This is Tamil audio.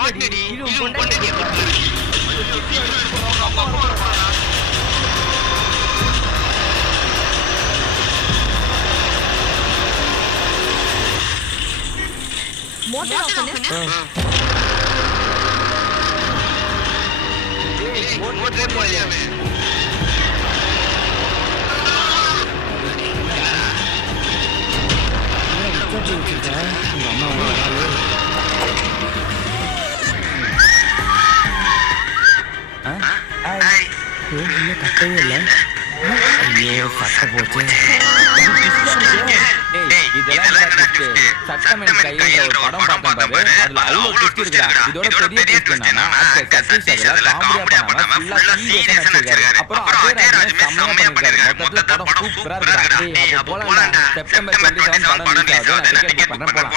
மாட்டடி இது பொண்டாட்டி மோட்டார் ஆஃப் பண்ணு. மோட்டர் போயாமே கட்டவே இல்லை. ஐயோ கட்ட போச்சு. சட்டமன் கையில் ஒரு படம் பார்த்தேன் பாரு. அதுல அவ்வளோ ட்விஸ்ட் இருக்குடா. இதோட பெரிய ட்விஸ்ட் என்னன்னா சதீஷ் காமெடியா பண்ணாம ஃபுல்லா சீரியஸா நடிச்சிருக்காரு. அப்புறம் அஜயராஜ் செம்மையா பண்ணிருக்காரு. மொத்தத்துல படம் சூப்பரா இருக்குடா. அப்போ போலாம். செப்டம்பர் 27 படம் ரிலீஸ் ஆகுது. நான் டிக்கெட் புக் பண்றேன். போலாம்.